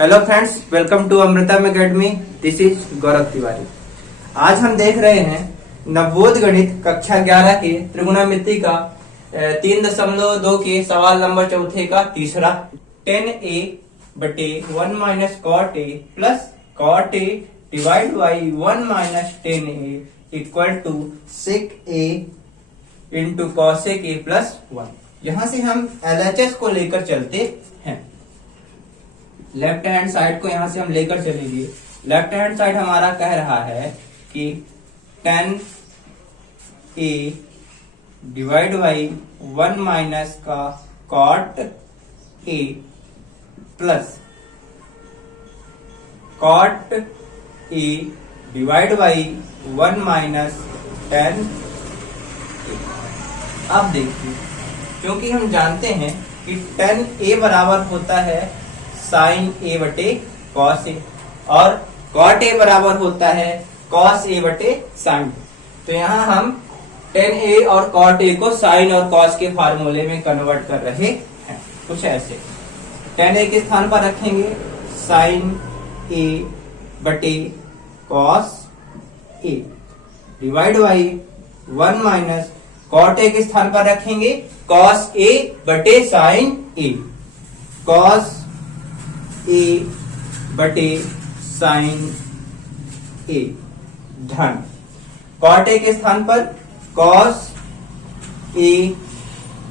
Hello friends, welcome to अमृतम academy. This is गौरव तिवारी। आज हम देख रहे हैं नवोद गणित कक्षा 11 के त्रिगुणामिति का 3.2 के सवाल नंबर चौथे का तीसरा। 10a बटे 1 minus cot A plus cot A divide by 1 minus 10a equal to sec A into cosec A plus 1। यहां से हम LHS को लेकर चलते हैं। लेफ्ट हैंड साइड को यहां से हम लेकर चलेंगे। लेफ्ट हैंड साइड हमारा कह रहा है कि 10a डिवाइड बाई 1 माइनस का cot A plus cot A divide by 1 minus 10। अब देखिए, क्योंकि हम जानते हैं कि 10a बराबर होता है साइन ए बटे कॉस ए और कॉट ए बराबर होता है कॉस ए बटे साइन। तो यहाँ हम 10a और कॉट ए को साइन और कॉस के फार्मूले में कन्वर्ट कर रहे हैं। कुछ ऐसे 10a के स्थान पर रखेंगे साइन ए बटे cos A divide by 1 minus cot A के स्थान पर रखेंगे कॉस ए बटे साइन ए, कॉस ए बटे साइन ए धन कॉट ए के स्थान पर कॉस ए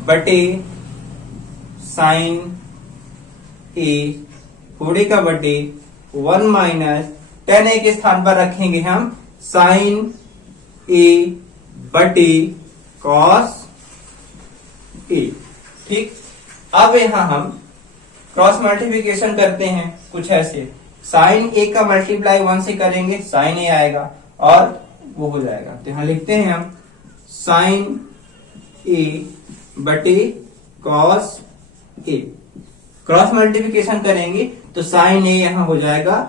बटे साइन ए पूरे का बटे 1 माइनस 10a के स्थान पर रखेंगे हम साइन ए बटे कॉस ए। ठीक, अब यहां हम क्रॉस मल्टीप्लिकेशन करते हैं। कुछ ऐसे साइन ए का मल्टीप्लाई 1 से करेंगे साइन ए आएगा और वो हो जाएगा। तो यहां लिखते हैं हम साइन ए बटे कॉस ए। क्रॉस मल्टीप्लिकेशन करेंगे तो साइन ए यहां हो जाएगा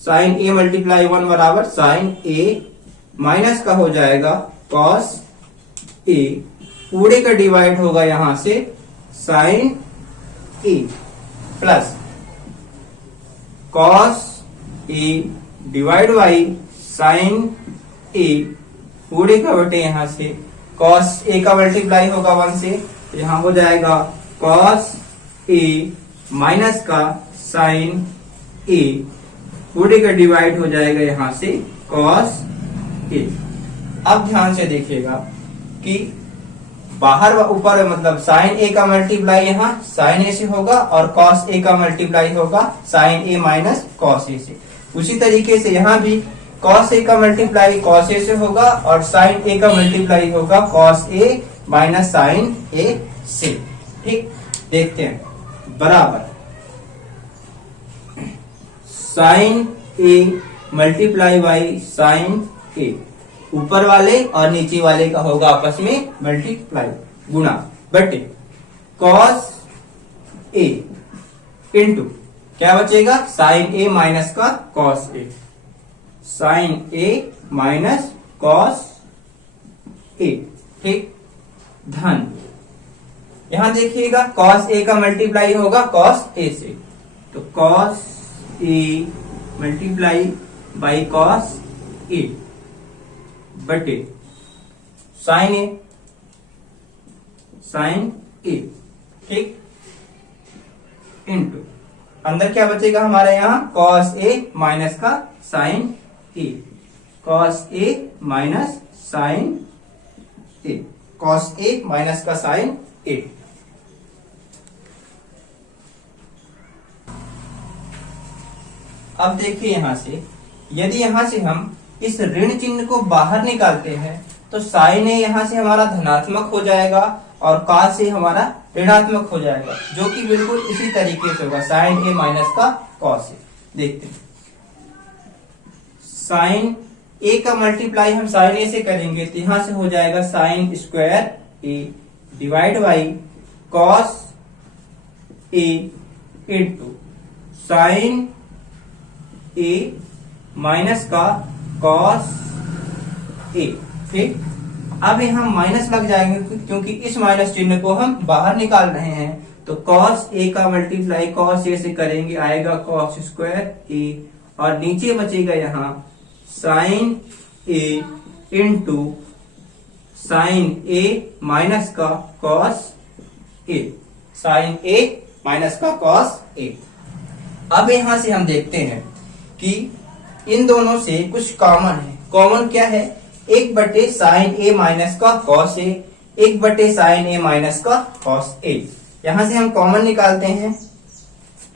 साइन ए मल्टीप्लाई 1 बराबर साइन ए माइनस का हो जाएगा कॉस ए पूरे का डिवाइड होगा यहां से sine A plus cos A divide by sine A पूरे का बटे यहां से कॉस ए का मल्टीप्लाई होगा 1 से, तो यहां हो जाएगा कॉस ए माइनस का साइन ए पूरे का डिवाइड हो जाएगा यहां से कॉस ए। अब ध्यान से देखिएगा कि बाहर ऊपर मतलब साइन ए का मल्टीप्लाई यहाँ साइन ए से होगा और कॉस ए का मल्टीप्लाई होगा sign A minus cos A से। उसी तरीके से यहाँ भी कॉस ए का मल्टीप्लाई कॉस ए से होगा और साइन ए का मल्टीप्लाई होगा cos A minus sine A से। ठीक, देखते हैं। बराबर sine A multiply by sine A, ऊपर वाले और नीचे वाले का होगा आपस में मल्टीप्लाई गुणा बटे कॉस ए इंटू क्या बचेगा साइन ए माइनस का cos A, sine A minus cos A. ठीक, धन यहां देखिएगा कॉस ए का मल्टीप्लाई होगा कॉस ए से, तो cos A multiply by cos A बटे साइन ए। ठीक, इंटू अंदर क्या बचेगा हमारे यहाँ कॉस ए माइनस का sign A, cos A minus sine A, cos A minus का साइन ए। अब देखिए यहां से, यदि यहां से हम इस ऋण चिन्ह को बाहर निकालते हैं तो साइन ए यहां से हमारा धनात्मक हो जाएगा और कॉस ए हमारा ऋणात्मक हो जाएगा, जो कि बिल्कुल इसी तरीके से होगा साइन ए माइनस का कॉस ए। देखते हैं, साइन ए का मल्टीप्लाई हम साइन ए से करेंगे तो यहां से हो जाएगा sine square A divide by cos A into sine A minus का कॉस ए। ठीक, अब यहां माइनस लग जाएंगे क्योंकि इस माइनस चिन्ह को हम बाहर निकाल रहे हैं, तो कॉस ए का मल्टीप्लाई कॉस ए से करेंगे, आएगा कॉस स्क्वायर ए, और नीचे बचेगा यहां sign A into sine A minus का cos A, sine A minus का कॉस ए। अब यहां से हम देखते हैं कि इन दोनों से कुछ कॉमन है। कॉमन क्या है? 1 साइन ए माइनस का cos A, 1 sign A minus का कॉस ए। यहां से हम कॉमन निकालते हैं।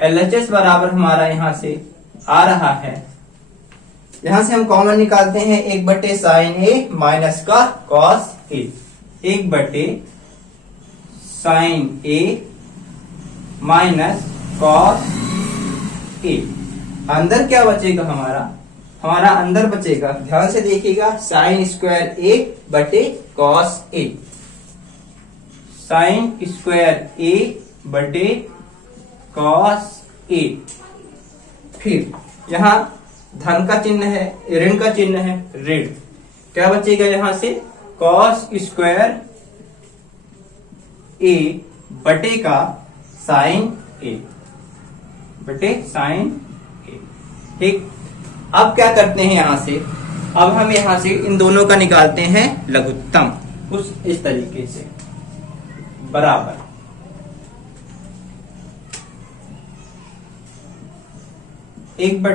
LHS बराबर हमारा यहां से आ रहा है, यहां से हम कॉमन निकालते हैं 1 साइन ए माइनस का cos A, 1 sign A minus cos A. अंदर क्या बचेगा हमारा अंदर बचेगा, ध्यान से देखिएगा, साइन स्क्वायर ए बटे कॉस ए, साइन स्क्वायर ए बटे कॉस ए। फिर यहां धन का चिन्ह है, ऋण का चिन्ह है, ऋण क्या बचेगा यहां से, कॉस स्क्वायर ए बटे का साइन ए बटे साइन ए। ठीक, अब क्या करते हैं यहां से, अब हम यहां से इन दोनों का निकालते हैं लघुत्तम, कुछ इस तरीके से, बराबर 1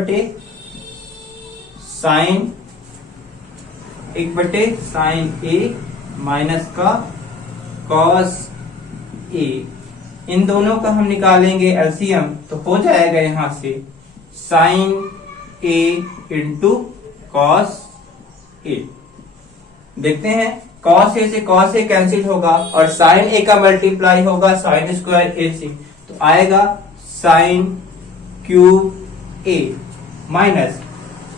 साइन ए माइनस का कॉस ए। इन दोनों का हम निकालेंगे एलसीएम, तो हो जाएगा यहां से साइन ए इंटू कॉस ए। देखते हैं, कॉस ए से कॉस ए कैंसिल होगा और साइन ए का मल्टीप्लाई होगा साइन स्क्वायर ए से, तो आएगा sine cube A minus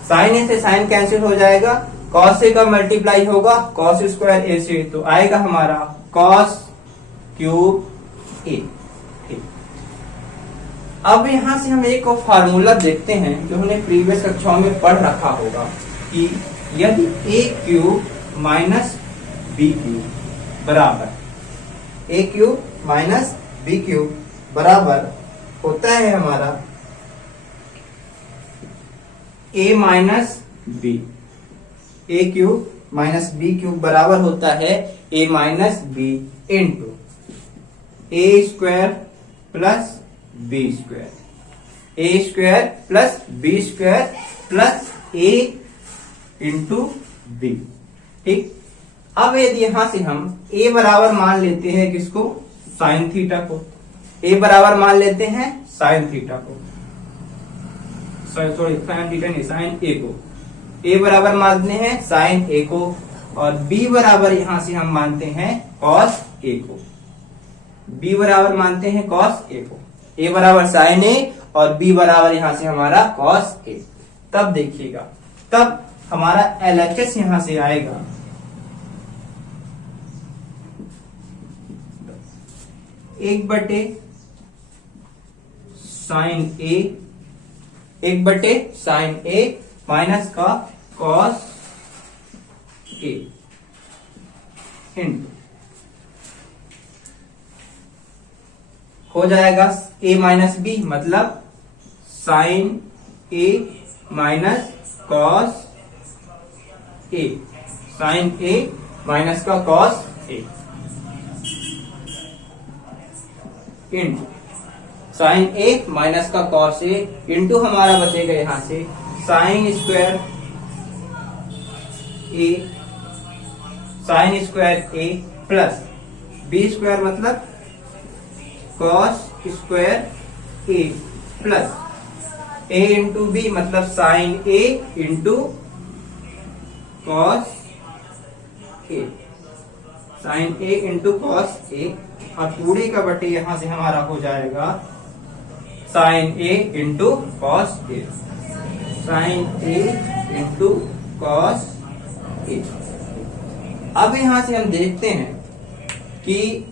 sine A से साइन कैंसिल हो जाएगा, कॉस ए का मल्टीप्लाई होगा कॉस स्क्वायर ए से, तो आएगा हमारा कॉस क्यूब ए। अब यहां से हम एक और फार्मूला देखते हैं जो हमने प्रीवियस कक्षाओं में पढ़ रखा होगा कि यदि A cube minus B cube बराबर A cube minus B cube बराबर होता है हमारा A minus B, A cube minus B cube बराबर होता है A minus B into A square plus B square, A square plus B square plus A into B. ठीक, अब यदि यहां से हम a बराबर मान लेते हैं किसको, साइन थीटा को, a बराबर मान लेते हैं साइन थीटा को, सॉरी साइन थीटा नहीं, साइन a को, a बराबर मानते हैं साइन a को, और b बराबर यहां से हम मानते हैं कॉस a को, b बराबर मानते हैं कॉस a को, a बराबर साइन a और b बराबर यहां से हमारा कॉस a। तब देखिएगा, तब हमारा LHS यहां से आएगा 1 साइन a माइनस का कॉस a इंटू हो जाएगा a माइनस बी, मतलब sine a minus cos a, sine a minus का cos a into sine a minus का कॉस a इंटू हमारा बचेगा यहां से sine square a, sine square a plus B square मतलब cos square A plus A into B मतलब sine A into cos A, sine A into cos A, और पूरे का बटे यहां से हमारा हो जाएगा sign A into cos A, sine A into cos ए। अब यहां से हम देखते हैं कि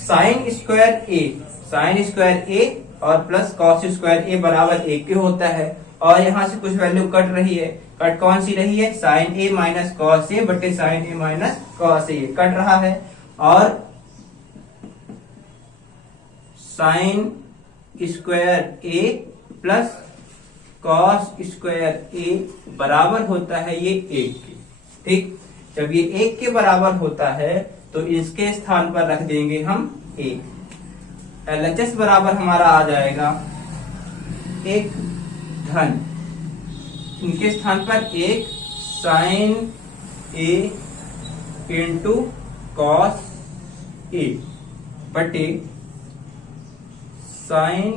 साइन स्क्वायर ए और प्लस कॉस स्क्वायर ए बराबर एक के होता है, और यहां से कुछ वैल्यू कट रही है, कट कौन सी रही है, sign A minus cos A बटे sine A minus cos A cut रहा है, और sine square A plus cos square ए बराबर होता है ये 1 के। ठीक, जब ये 1 के बराबर होता है तो इसके स्थान पर रख देंगे हम 1। LHS बराबर हमारा आ जाएगा 1 धन, इनके स्थान पर 1 sign A into cos A बटे साइन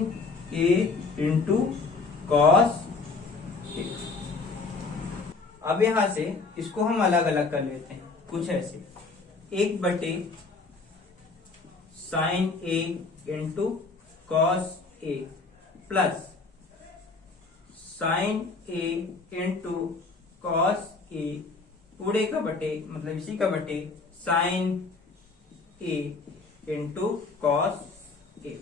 ए इंटू कॉस ए। अब यहां से इसको हम अलग अलग कर लेते हैं कुछ ऐसे, 1 बटे sine A into cos A plus sign A into cos ए पूरे का बटे मतलब इसी का बटे साइन ए इंटू कॉस ए।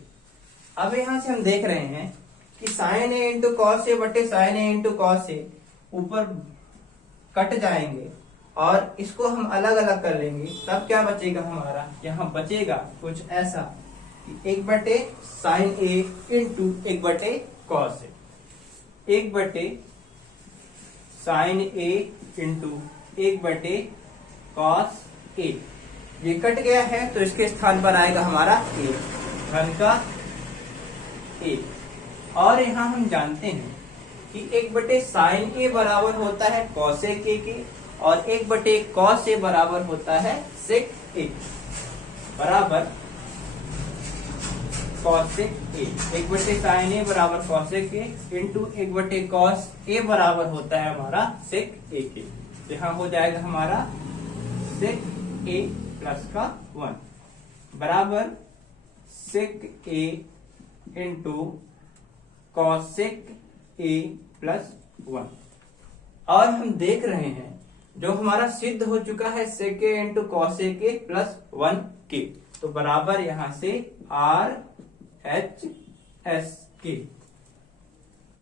अब यहां से हम देख रहे हैं कि sign A into cos A बटे साइन ए इंटू कॉस ए ऊपर कट जाएंगे और इसको हम अलग अलग कर लेंगे, तब क्या बचेगा हमारा, यहाँ बचेगा कुछ ऐसा कि 1 बटे साइन ए इंटू 1 बटे कॉस ए, 1 बटे साइन ए इंटू 1 बटे कॉस ए। ये कट गया है तो इसके स्थान पर आएगा हमारा ए धन का ए। और यहाँ हम जानते हैं कि 1 बटे साइन ए बराबर होता है कॉसेक ए के और 1 बटे कॉस ए बराबर होता है सेक ए बराबर कॉसेक ए। 1 बटे साइन ए बराबर कॉसेक ए इंटू 1 बटे कॉस ए बराबर होता है हमारा सेक ए के। यहाँ हो जाएगा हमारा सेक ए प्लस का 1 बराबर सेक A into cosec A plus 1। और हम देख रहे हैं जो हमारा सिद्ध हो चुका है सेक A into cosec A plus 1 के, तो बराबर यहां से आर एच एस के।